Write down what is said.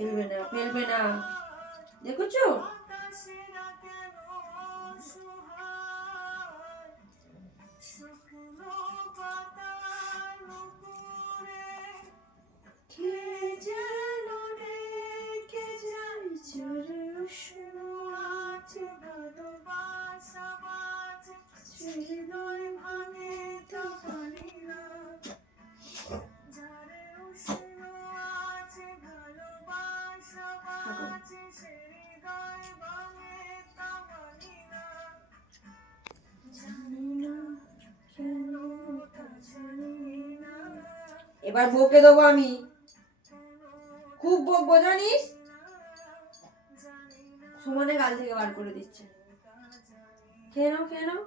ফেলবে না, ফেলবে না, দেখছো? এবার বকে দেবো আমি, খুব বকবো জানিস, সুমনে গাল থেকে বার করে দিচ্ছে। খেয়ে নাও, খেয়ে নাও।